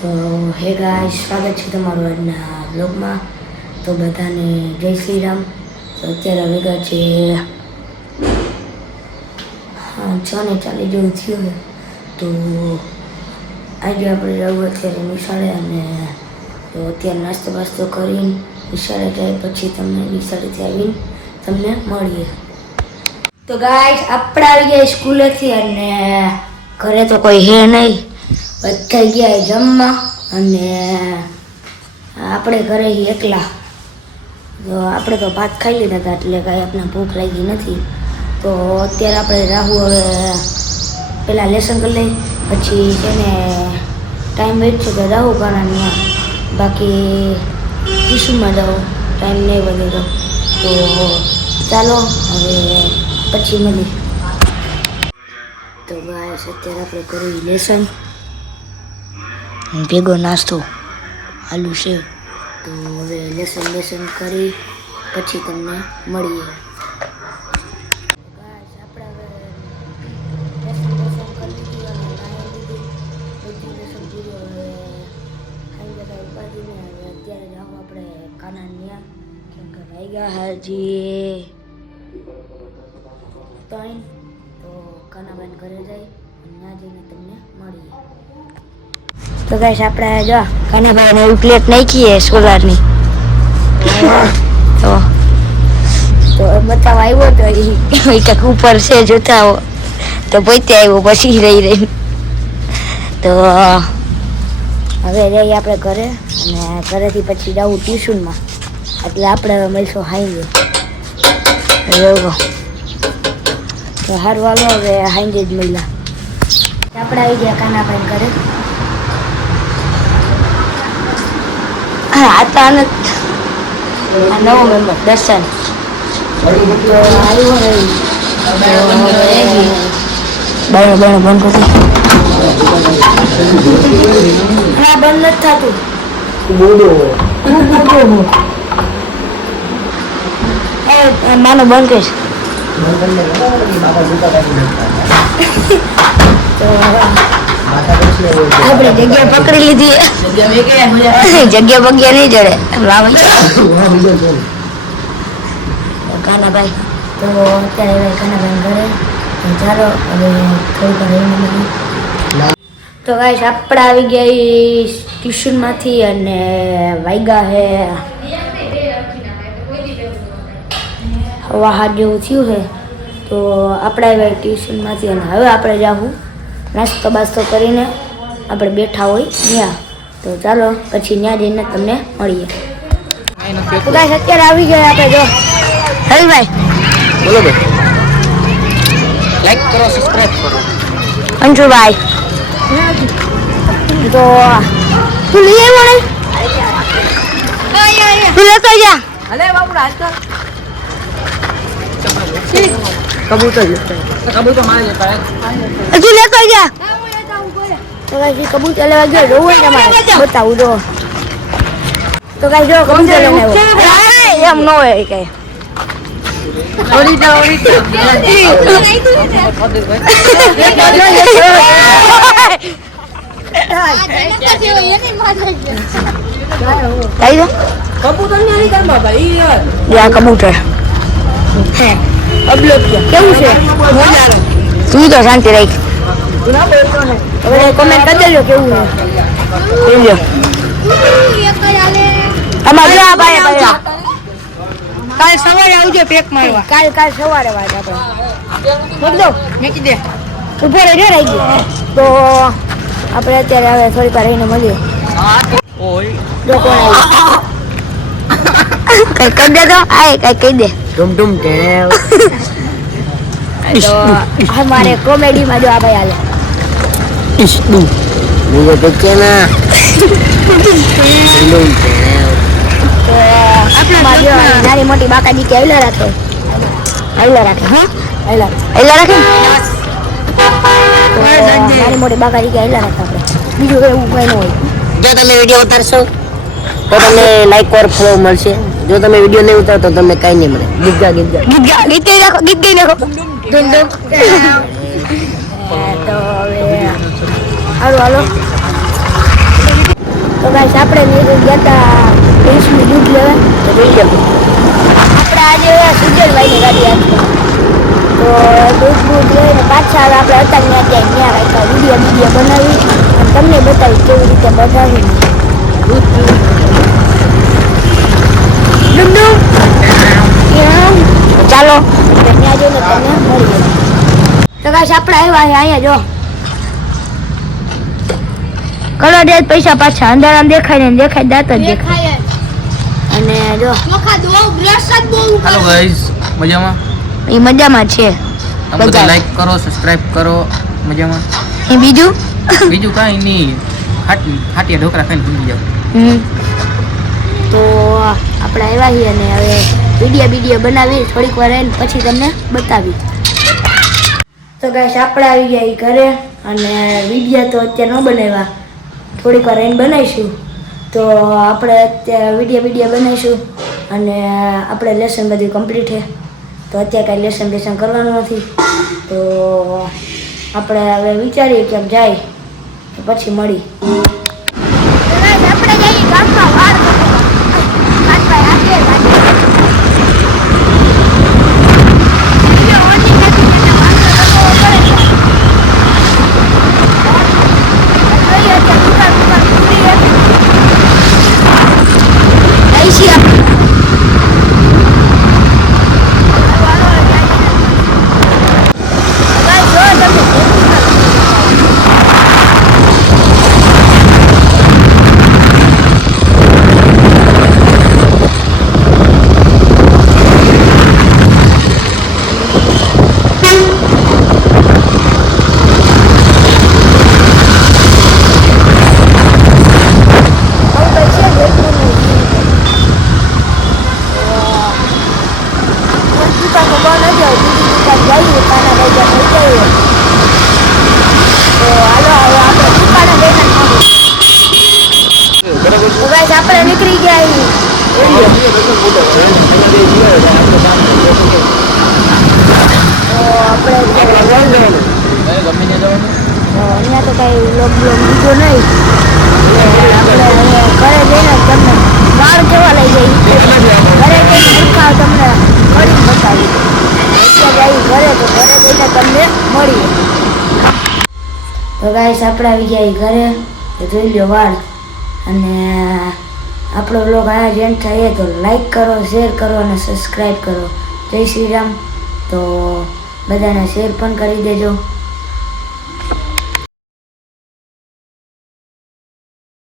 તો હે ગાઈસ, સ્વાગત છે તમારું આજના બ્લોગમાં. તો બધાને જય શ્રી રામ. તો અત્યારે ભેગા છે 6:40 જેવું થયું છે. તો આજે આપણે જવું અત્યારે નિશાળે, અને તો અત્યારે નાસ્તો બાસ્તો કરીને નિશાળે જાય પછી તમને નિશાળેથી આવીને તમને મળીએ. તો ગાઈસ, આપણે આવી ગયા સ્કૂલેથી, અને ઘરે તો કોઈ હે નહીં, બધા ગયા જમવા, અને આપણે ઘરે એકલા. તો આપણે તો ભાત ખાઈ લીધા હતા, એટલે કાંઈ આપણે ભૂખ લાગી નથી. તો અત્યારે આપણે રાહુ હવે પહેલાં લેસન કરી લઈ, પછી એને ટાઈમ વેટ છે તો રાહુ કારણ બાકી ટ્યુશનમાં જાઓ, ટાઈમ નહીં વધે તો ચાલો હવે પછી મળી. તો ગાઈસ, અત્યારે આપણે કરી લેસન, ભેગો નાસ્તો આલુ છે. તો હવે લેસન કરી પછી તમને મળીએ. ગાઈસ, આપણે હવે લેસન કરી લીધું અને નાહી લીધું, બધું લેસન પૂરું. હવે ખાઈ ગયા ઉપાડીને હવે અત્યારે જાઉં આપણે કાના ન્યા, કેમ કે ભાઈ ગયા હાજી 3. તો કાનાબાન ઘરે જાય અને ત્યાં જઈને તમને મળીએ. તો ગાઈસ, આપણે જો કાનાભાઈને એવી પ્લેટ નાખીએ સોલારની. તો બતાવવા આવ્યો તો એ કંઈક ઉપર છે, જોતા આવો તો પોતે આવ્યો પછી રહી. તો હવે જઈએ આપણે ઘરે, અને ઘરેથી પછી જવું ટ્યુશનમાં, એટલે આપણે હવે મળીશું હાઈ એવું. તો સારું હાલો, હવે હાઈ જ મળ્યા. આપણે આવી ગયા કાનાભાઈ ઘરે. હા, તો આનો નવો મેમ્બર દર્શન આવ્યો ને, બંધ બંધ કરી. હા, બંધ નથી થતું. માનો બંધ કરીશ. તો આપણે જગ્યા પકડી લીધી. જગ્યા બગ્યા નહીં જડે કાનાભાઈ. તો અત્યારે કાનાભાઈ ઘરે, ચાલો હવે થોડીક રહીને મળીએ. તો ગાઈસ, આપણે આવી ગયા ટ્યુશનમાંથી, અને વાગ્યા હે હવા હાથ જેવું થયું છે. તો આપણે આવ્યા ટ્યુશનમાંથી, અને હવે આપણે જાઉં નાસ્તો બાસ્તો કરીને આપણે બેઠા હોય ત્યાં. તો ચાલો પછી ત્યાં જઈને તમને મળીએ. તો ગાઈસ, અત્યારે આવી ગયા આપણે. જો હરીભાઈ બોલો ભાઈ, લાઈક કરો, સબસ્ક્રાઇબ કરો. અંશુભાઈ, તો તું લઈ આવ્યો ને, તું લેતો જા. અલે બાપુ રાજકા કબૂતર મારે જતા તું લેતો જા. તો ગાઈસ, કબૂતર લેવા ગયો, જોવું ને તમારે બતાવું. જો તો ગાઈસ, જો કબૂતર લઈને આવ્યો. એમ ન હોય કઈ. ઓરીતા કબૂતર ને આની કામ ભાઈ યા કબૂતર હે અબલોક કેવું છે? તું તો શાંતિ રાખ. હવે કોમેન્ટ કરી દેજો કેવું છે. કેજો અમાર જો ભાઈ કાલ સવારે આવજો પેક મારવા. કાલ સવારે વાત આપણે બદલો મેકી દે. ઉભો રહેજો રહી ગયો. તો આપણે અત્યારે હવે થોડીક વાર રહીને મળીએ. જો કોણ આવ્યું કઈ કહી દે. તો આય કઈ કહી દે. ટુમ ટેવ. તો અમારે કોમેડીમાં જો આ ભાઈ હાલે ઈસ્ટુ મુझे तो कहना આપણે નાની મોટી બાકાજી કે આયલા રાખે હા આયલા રાખે. નાની મોટી બાકાજી કે આયલા રાખે. આપણે બીજું એવું કઈ ન હોય. જો તમે વિડીયો ઉતારશો તો તમને લાઈક ઓર ફોલો મળશે. જો તમે વિડીયો નહીં ઉતારો તો તમને કઈ નહીં મળે. ગીત ગાઈ નાખો. ધૂમ ધૂમ. તો હવે હાલો તો ગાઈસ આપણે ગયા હતા ભેંસનું દૂધ લેવા તો જોઈ લો આપણે આજે સુજલભાઈની ગાડી આપી તો દૂધ લઈને પાછા આપણે હતા ત્યાં વિડીયો બનાવી અને તમને બતાવી કેવી રીતે બનાવી ચાલો ત્યાં જઈને તમને મળીએ તો ગાઈસ આપણે આવ્યા અહીંયા જો કલર દે પૈસા પાછા અંદર આમ દેખાય ને દેખાય દાંત જ દેખાય અને જો હેલો ગાઈઝ મજામાં એ મજામાં છે તમે બધા લાઈક કરો સબસ્ક્રાઇબ કરો મજામાં એ બીજું કાંઈ નહીં હાટિયા ઢોકળા ખાઈને ભૂલી જાઓ તો આપણે આવ્યા છીએ અને હવે વિડીયો બનાવી થોડીક વાર રહીને પછી તમને બતાવી તો ગાઈસ આપણે આવી ગયા ઘરે અને વિડીયો તો અત્યારે ન બનાવ્યા થોડીક વાર રહીને બનાવીશું તો આપણે અત્યારે વિડીયો બનાવીશું અને આપણે લેસન બધું કમ્પ્લીટ છે તો અત્યારે કાંઈ લેસન કરવાનું નથી તો આપણે હવે વિચારીએ કેમ જાય તો પછી મળી આપણે જઈએ ગામમાં વાર આપણે નીકળી ગયા અહીંયા તો કઈ લોક બીજો નહીં આપણે ઘરે જઈને તમને વાળ કેવા લઈ જઈએ ઘરે જઈને તમને મળી બતાવી ઘરે તો ઘરે જઈને તમને મળીએ તો ગાઈસ આપણે આવી ગયા ઘરે તો જોઈ લો વાળ અને આપણો બ્લોગ આ જેમ થાય તો લાઈક કરો શેર કરો અને સબસ્ક્રાઈબ કરો જય શ્રી રામ તો બધાને શેર પણ કરી દેજો